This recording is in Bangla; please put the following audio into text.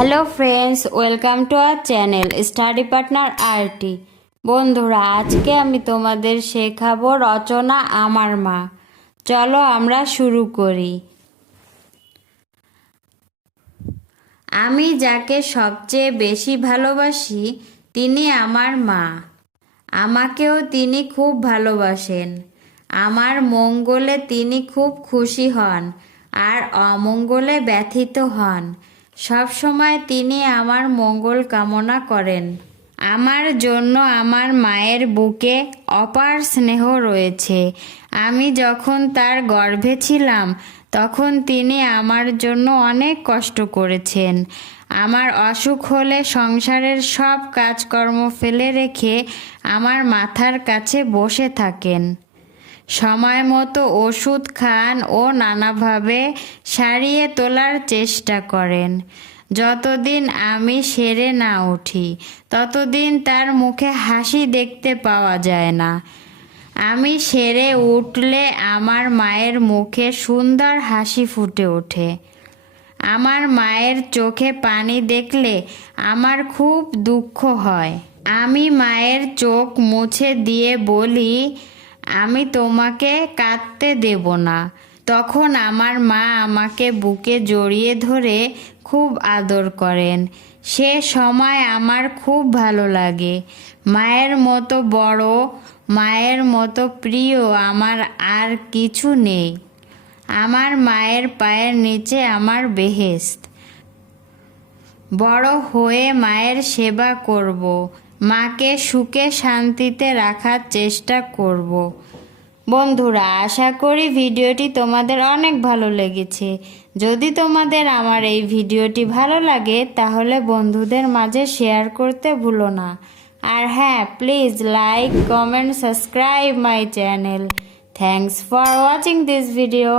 Hello friends, welcome to our channel study partner RT. বন্ধুরা, আজকে আমি তোমাদের শেখাবো রচনা আমার মা। চলো আমরা শুরু করি। আমি যাকে সবচেয়ে বেশি ভালোবাসি তিনি আমার মা। আমাকেও তিনি খুব ভালোবাসেন। আমার মঙ্গলে তিনি খুব খুশি হন আর অমঙ্গলে ব্যথিত হন। সব সময় তিনি আমার মঙ্গল কামনা করেন। আমার জন্য আমার মায়ের বুকে অপার স্নেহ রয়েছে। আমি যখন তার গর্ভে ছিলাম তখন তিনি আমার জন্য অনেক কষ্ট করেছেন। আমার অসুখ হলে সংসারের সব কাজকর্ম ফেলে রেখে আমার মাথার কাছে বসে থাকেন। সময় মতো ওষুধ খান ও নানাভাবে সারিয়ে তোলার চেষ্টা করেন। যতদিন আমি সেরে না উঠি ততদিন তার মুখে হাসি দেখতে পাওয়া যায় না। আমি সেরে উঠলে আমার মায়ের মুখে সুন্দর হাসি ফুটে ওঠে। আমার মায়ের চোখে পানি দেখলে আমার খুব দুঃখ হয়। আমি মায়ের চোখ মুছে দিয়ে বলি, আমি তোমাকে কাঁদতে দেব না। তখন আমার মা আমাকে বুকে জড়িয়ে ধরে খুব আদর করেন। সে সময় আমার খুব ভালো লাগে। মায়ের মতো বড়, মায়ের মতো প্রিয় আমার আর কিছু নেই। আমার মায়ের পায়ের নিচে আমার বেহেশত। বড় হয়ে মায়ের সেবা করব, মাকে সুখে শান্তিতে রাখার চেষ্টা করব। বন্ধুরা, আশা করি ভিডিওটি তোমাদের অনেক ভালো লেগেছে। যদি তোমাদের আমার এই ভিডিওটি ভালো লাগে তাহলে বন্ধুদের মাঝে শেয়ার করতে ভুলো না। আর হ্যাঁ, please like, comment, subscribe my channel. Thanks for watching this video.